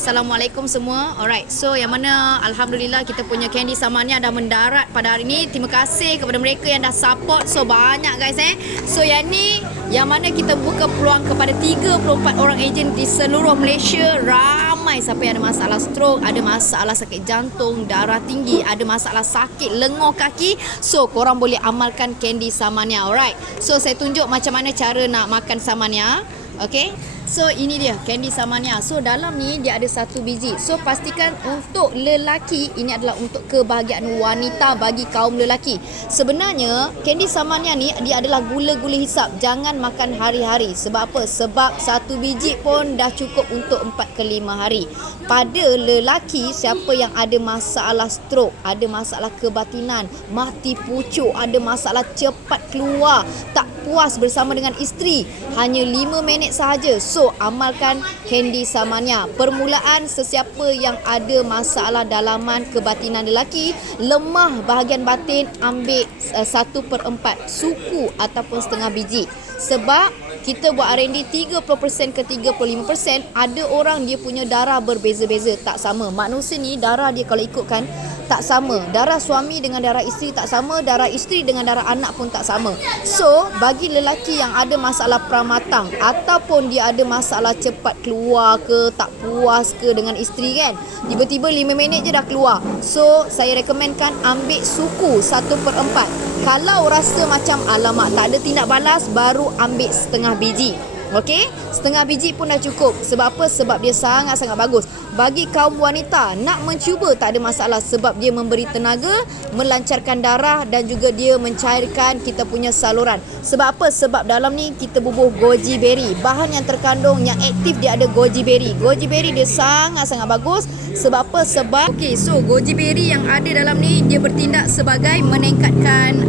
Assalamualaikum semua. Alright, so yang mana Alhamdulillah kita punya Candy Samania dah mendarat pada hari ni. Terima kasih kepada mereka yang dah support. So banyak guys So yang ni yang mana kita buka peluang kepada 34 orang ejen di seluruh Malaysia. Ramai siapa yang ada masalah stroke, ada masalah sakit jantung, darah tinggi, ada masalah sakit lengan kaki. So korang boleh amalkan Candy Samania. Alright, so saya tunjuk macam mana cara nak makan Samania. Okay, so ini dia Candy Samania. So dalam ni dia ada 1 biji. So pastikan untuk lelaki, ini adalah untuk kebahagiaan wanita bagi kaum lelaki. Sebenarnya Candy Samania ni dia adalah gula-gula hisap. Jangan makan hari-hari. Sebab apa? Sebab 1 biji pun dah cukup untuk 4 ke 5 hari. Pada lelaki, siapa yang ada masalah stroke, ada masalah kebatinan, mati pucuk, ada masalah cepat keluar, tak puas bersama dengan isteri, hanya 5 minit sahaja. So amalkan Candy Samania. Permulaan, sesiapa yang ada masalah dalaman kebatinan lelaki, lemah bahagian batin, ambil 1/4 suku ataupun setengah biji. Sebab kita buat R&D 30% ke 35%, ada orang dia punya darah berbeza-beza, tak sama. Manusia ni darah dia kalau ikutkan tak sama. Darah suami dengan darah isteri tak sama, darah isteri dengan darah anak pun tak sama. So, bagi lelaki yang ada masalah pramatang ataupun dia ada masalah cepat keluar ke, tak puas ke dengan isteri kan, tiba-tiba 5 minit je dah keluar. So, saya rekomenkan ambil suku 1/4. Kalau rasa macam alamak tak ada tindak balas, baru ambil setengah biji. Okey, setengah biji pun dah cukup. Sebab apa? Sebab dia sangat-sangat bagus. Bagi kaum wanita nak mencuba tak ada masalah, sebab dia memberi tenaga, melancarkan darah dan juga dia mencairkan kita punya saluran. Sebab apa? Sebab dalam ni kita bubuh goji berry. Bahan yang terkandung yang aktif dia ada goji berry. Goji berry dia sangat-sangat bagus. Sebab apa? Sebab so goji berry yang ada dalam ni dia bertindak sebagai meningkatkan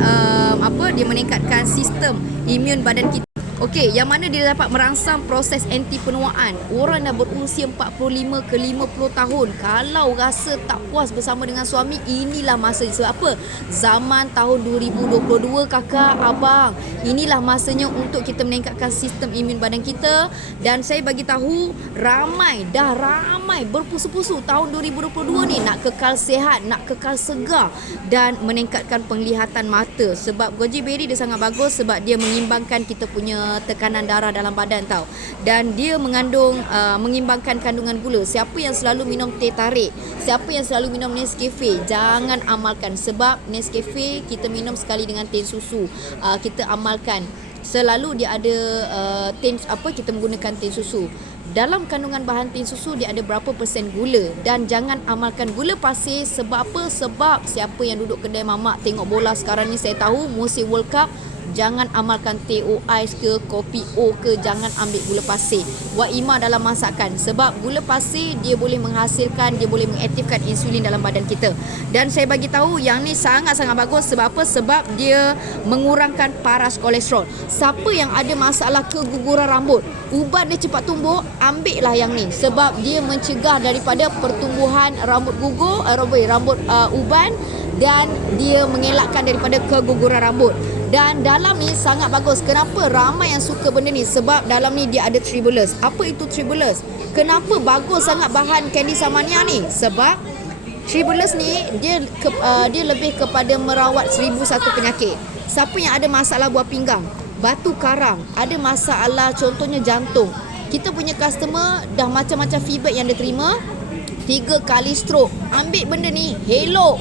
dia meningkatkan sistem imun badan kita. Okey, yang mana dia dapat merangsang proses anti penuaan. Orang dah berusia 45 ke 50 tahun, kalau rasa tak puas bersama dengan suami, inilah masa. Sebab apa? Zaman tahun 2022 kakak, abang, inilah masanya untuk kita meningkatkan sistem imun badan kita. Dan saya bagi tahu ramai berpusu-pusu tahun 2022 ni nak kekal sihat, nak kekal segar dan meningkatkan penglihatan mata. Sebab goji berry dia sangat bagus sebab dia mengimbangkan kita punya tekanan darah dalam badan tau. Dan dia mengandung mengimbangkan kandungan gula. Siapa yang selalu minum teh tarik, siapa yang selalu minum Nescafe, jangan amalkan. Sebab Nescafe kita minum sekali dengan teh susu. Kita amalkan selalu dia ada kita menggunakan teh susu. Dalam kandungan bahan tin susu dia ada berapa persen gula. Dan jangan amalkan gula pasir. Sebab apa? Sebab siapa yang duduk kedai mamak tengok bola sekarang ni, saya tahu musim World Cup, jangan amalkan teh O ais ke, kopi O ke, jangan ambil gula pasir. Buat imah dalam masakan. Sebab gula pasir dia boleh menghasilkan, dia boleh mengaktifkan insulin dalam badan kita. Dan saya bagi tahu yang ni sangat-sangat bagus. Sebab apa? Sebab dia mengurangkan paras kolesterol. Siapa yang ada masalah keguguran rambut, uban dia cepat tumbuh, ambil lah yang ni. Sebab dia mencegah daripada pertumbuhan rambut gugur, rambut uban, dan dia mengelakkan daripada keguguran rambut. Dan dalam ni sangat bagus. Kenapa ramai yang suka benda ni? Sebab dalam ni dia ada tribulus. Apa itu tribulus? Kenapa bagus sangat bahan Candy Samania ni? Sebab tribulus ni dia lebih kepada merawat 1001 penyakit. Siapa yang ada masalah buah pinggang, batu karang, ada masalah contohnya jantung. Kita punya customer dah macam-macam feedback yang dia terima, 3 kali stroke. Ambil benda ni, hello.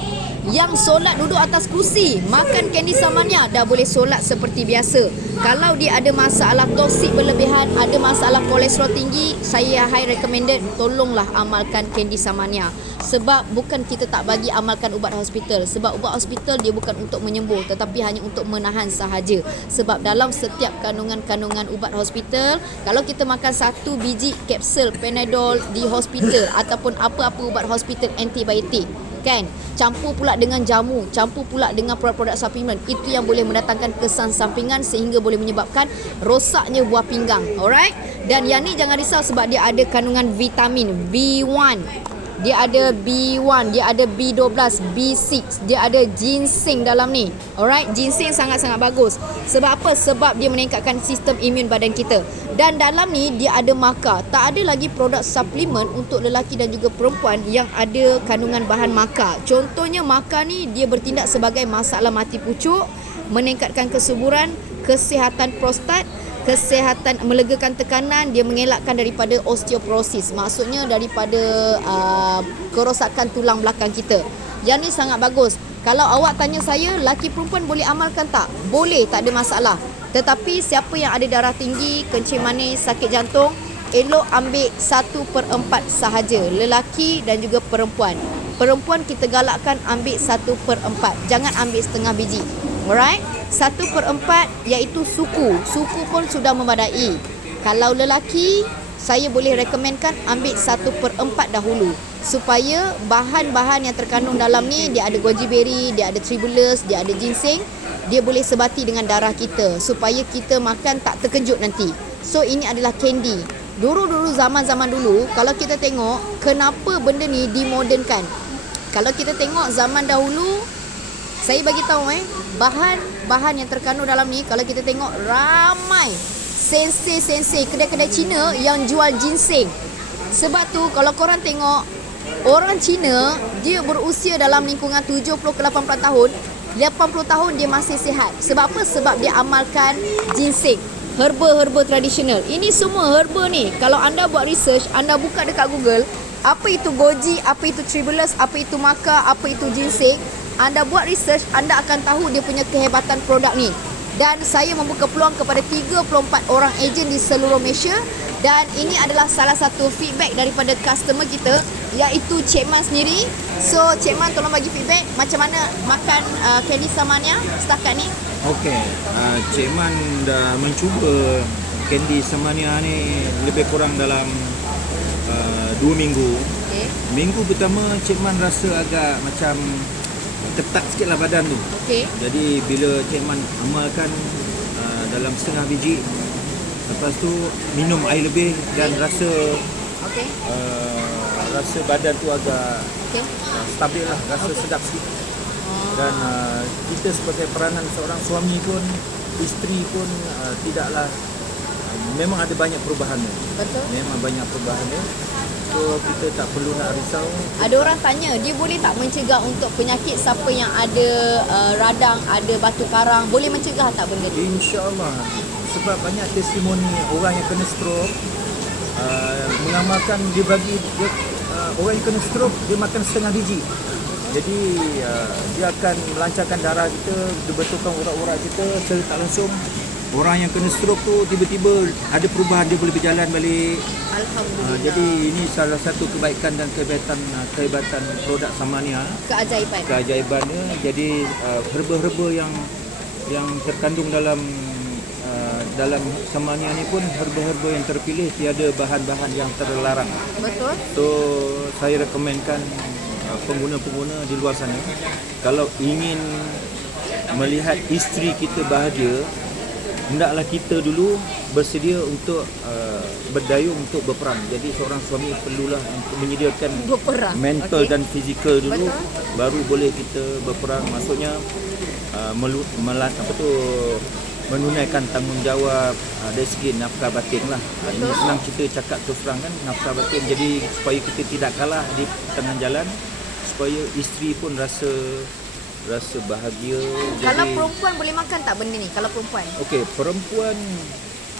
Yang solat duduk atas kursi, makan Candy Samania, dah boleh solat seperti biasa. Kalau dia ada masalah toksik berlebihan, ada masalah kolesterol tinggi, saya high recommended, tolonglah amalkan Candy Samania. Sebab bukan kita tak bagi amalkan ubat hospital. Sebab ubat hospital dia bukan untuk menyembuh, tetapi hanya untuk menahan sahaja. Sebab dalam setiap kandungan-kandungan ubat hospital, kalau kita makan 1 biji kapsul Panadol di hospital ataupun apa-apa ubat hospital antibiotik kan, campur pula dengan jamu, campur pula dengan produk-produk suplemen, itu yang boleh mendatangkan kesan sampingan sehingga boleh menyebabkan rosaknya buah pinggang. Alright, dan yang ni jangan risau sebab dia ada kandungan vitamin B1. dia ada B1, dia ada B12, B6, dia ada ginseng dalam ni. Alright, ginseng sangat-sangat bagus. Sebab apa? Sebab dia meningkatkan sistem imun badan kita. Dan dalam ni dia ada maca. Tak ada lagi produk suplemen untuk lelaki dan juga perempuan yang ada kandungan bahan maca. Contohnya maca ni dia bertindak sebagai masalah mati pucuk, meningkatkan kesuburan, kesihatan prostat, kesihatan, melegakan tekanan, dia mengelakkan daripada osteoporosis, maksudnya daripada kerosakan tulang belakang kita. Yang ni sangat bagus. Kalau awak tanya saya, laki perempuan boleh amalkan tak? Boleh, tak ada masalah. Tetapi siapa yang ada darah tinggi, kencing manis, sakit jantung, elok ambil 1/4 sahaja, lelaki dan juga perempuan. Perempuan kita galakkan ambil 1/4, jangan ambil setengah biji. Alright, 1/4 iaitu suku. Suku pun sudah memadai. Kalau lelaki, saya boleh rekomenkan ambil 1/4 dahulu, supaya bahan-bahan yang terkandung dalam ni, dia ada goji berry, dia ada tribulus, dia ada ginseng, dia boleh sebati dengan darah kita supaya kita makan tak terkejut nanti. So ini adalah candy. Dulu-dulu, zaman-zaman dulu, kalau kita tengok kenapa benda ni dimodernkan. Kalau kita tengok zaman dahulu, saya bagi tahu bahan-bahan yang terkandung dalam ni, kalau kita tengok ramai sensei kedai-kedai Cina yang jual ginseng. Sebab tu kalau korang tengok orang Cina, dia berusia dalam lingkungan 70 ke 80 tahun, 80 tahun dia masih sihat. Sebab apa? Sebab dia amalkan ginseng, herba-herba tradisional. Ini semua herba ni, kalau anda buat research, anda buka dekat Google, apa itu goji, apa itu tribulus, apa itu maca, apa itu ginseng, anda buat research, anda akan tahu dia punya kehebatan produk ni. Dan saya membuka peluang kepada 34 orang ejen di seluruh Malaysia. Dan ini adalah salah satu feedback daripada customer kita, iaitu Cik Man sendiri. So Cik Man, tolong bagi feedback macam mana makan Candy Samania setakat ni. Okey, Cik Man dah mencuba Candy Samania ni lebih kurang dalam 2 minggu. Okay. Minggu pertama Cik Man rasa agak macam ketat sikit lah badan tu. Okay. Jadi bila Cik Man amalkan dalam setengah biji, lepas tu minum air lebih dan rasa Okay. rasa badan tu agak Okay. stabil lah, rasa sedap sikit. Dan kita sebagai peranan seorang suami pun, isteri pun tidaklah, memang ada banyak perubahan dia. Betul. Memang banyak perubahan dia. So kita tak perlu nak risau. Ada orang tanya, dia boleh tak mencegah untuk penyakit siapa yang ada radang, ada batu karang, boleh mencegah tak benda ni? InsyaAllah. Sebab banyak testimoni orang yang kena stroke mengamalkan, dia bagi dia, orang yang kena stroke dia makan setengah biji. Jadi dia akan melancarkan darah kita, dia betulkan urat-urat kita secara tak langsung. Orang yang kena stroke tu tiba-tiba ada perubahan, dia boleh berjalan balik. Alhamdulillah. Jadi ini salah satu kebaikan dan kehebatan produk Samania. Keajaibannya. Jadi herba-herba yang terkandung dalam Samania ni pun herba-herba yang terpilih, tiada bahan-bahan yang terlarang. Betul. So saya rekomenkan pengguna-pengguna di luar sana, kalau ingin melihat isteri kita bahagia, hendaklah kita dulu bersedia untuk berdayung untuk berperang. Jadi seorang suami perlulah untuk menyediakan Berperang. mental Okey. dan fizikal dulu. Betul. Baru boleh kita berperang. Maksudnya menunaikan tanggungjawab dari segi nafkah batin lah. Ini senang kita cakap terus terang kan, nafkah batin. Jadi supaya kita tidak kalah di tengah jalan, supaya isteri pun rasa bahagia. Kalau Jadi, perempuan boleh makan tak benda ni? Kalau perempuan? okey, perempuan